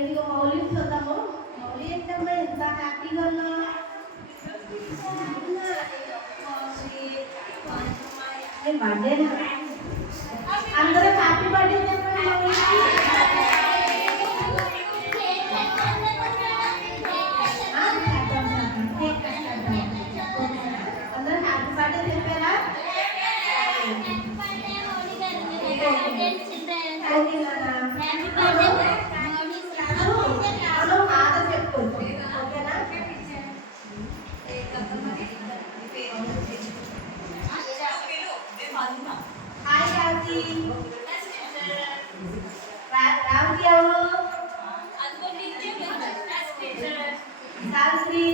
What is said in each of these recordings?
ఇదిగో మౌలి చూద్దాము. మౌలి ఏంటమ్మా ఎంత హ్యాపీగా ఉన్నా. బర్త్డే అందరూ హ్యాపీ బర్త్డే చెప్పండి చెప్పారా? మనం ఆదర్ చెప్పుకోవచ్చు ఓకేనా హాయ్ రావుకి రావుకి ఎవరు సావిత్రి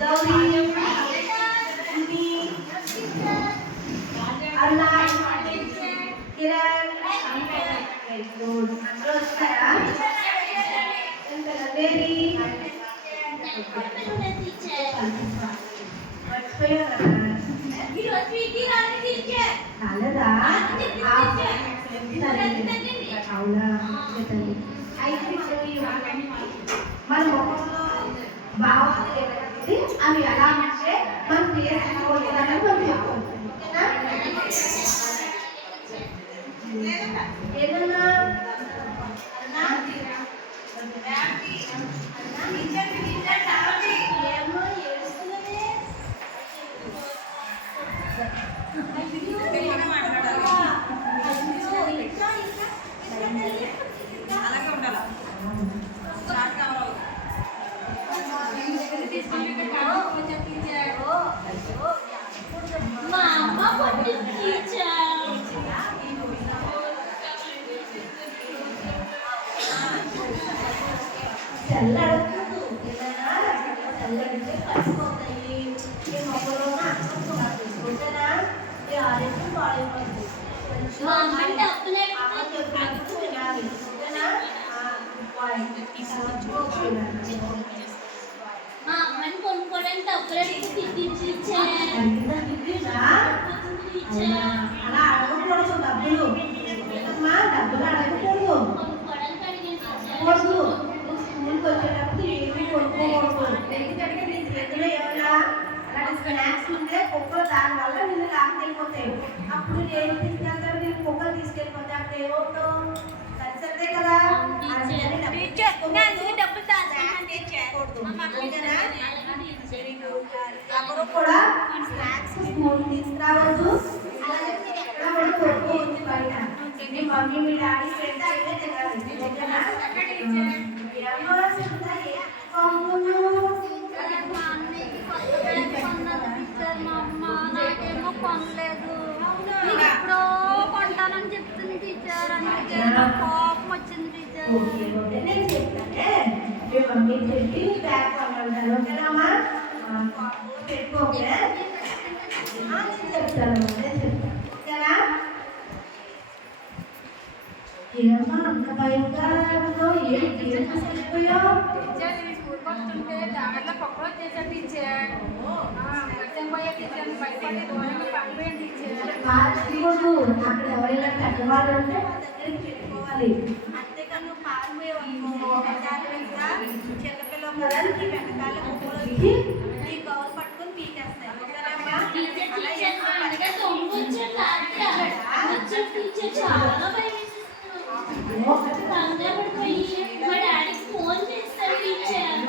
గౌరీ ఉన్ని, అరుణ అవునా? చెప్పండి అవి ఎలా ఉంటే మనం నేర్చుకోవాలని మనం చెప్పుకోవాలి ఓకేనా చల్లడకూడదు ఏదైనా చల్లడితే కలిసిపోతాయి ఈ మొక్కలోన అక్కడికి ఓకేనా ఈ ఆరోగ్యం పాడైపోతుంది వినాలి ఓకేనా మా అమ్మని కొనుక్కోవడానికి డబ్బులు తిట్టించి అలా అడగకూడదు డబ్బులు డబ్బులు అడగకూడదు స్కూల్కి వచ్చేటప్పుడు ఏమీ కొనుక్కోకూడదు. ఎందుకంటే నీ చేతిలో ఏమైనా అలాంటి స్నాక్స్ ఉంటే కుక్కలు దాని వల్ల నిన్ను లాక్కెళ్ళిపోతాయి. అప్పుడు నేను తీసుకెళ్తాను నేను కుక్కలు తీసుకెళ్ళిపోతే అప్పుడు ఏమవుతావు? సరిసరిదే కదా? ఎవరు కూడా స్నాక్స్ స్కూల్ మమ్మీ మీ డాడీ ఫ్రెండ్స్ అయితే టీచర్ మా అమ్మ నాకేమో కొనలేదు నేను ఎప్పుడో కొంటానని చెప్తుంది టీచర్ అందుకే కోపం వచ్చింది టీచర్. నేను మీ మమ్మీ చెప్పి బ్యాగ్ పెట్టుకోకే. చెప్తాను ఓకేనా ఏమమ్మా అంత భయంగా ఉన్నావు? ఏంటి ఏం తీసుకెళ్ళిపోయావు టీచర్ నేను స్కూల్కి వస్తుంటే దారిలో కుక్కలు వచ్చేసారు టీచర్ వర్షం పోయే టీచర్ భయపడి దూరంగా పడిపోయాను టీచర్ పాల్గొడు అక్కడ ఎవరైనా పెద్దవాళ్ళు ఉంటే వాళ్ళ దగ్గరికి పెట్టుకోవాలి అంతేకాని నువ్వు పారిపోయావు వెనకాల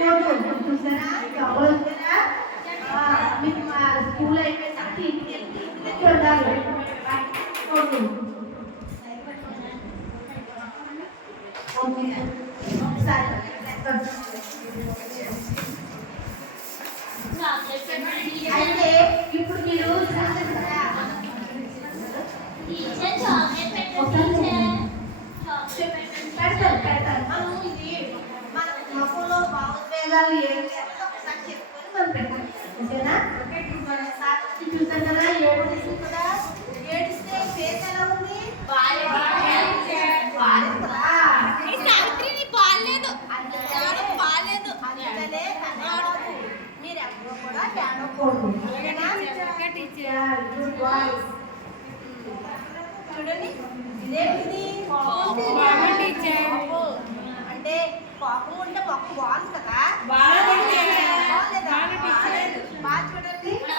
బయట తిరగకూడదు చూసారా ఎవరు వచ్చారా ఆ, మీకు మా స్కూల్ అయిపోయేసరికి ఇంటికి వెళ్ళి ఇంటి దగ్గర ఉండాలి బయట తిరగకూడదు. ఓకే సరే అయితే ఇప్పుడు మీరు టీచర్ చాక్లెట్ అన్నది ఒకసారి చెప్పుకొని మనం పెట్టాలి ఓకేనా? మన సాక్షి చూసాం కదా ఏడు కదా? ఏడిస్తే ఫేస్ ఎలా ఉంది? బాగాలేదు కదా సావిత్రి బాగాలేదు అందుకనే బాగాలేదు అందుకనే తనవాడు మీరు ఎవరు కూడా ఏడవకూడదు ఓకేనా టీచర్ గుడ్ బాయ్స్ చూడండి ఇదేంటిది బాగా టీచర్ ఉంటే మొక్క బాగుంది కదా. చూడండి బాగలేదు.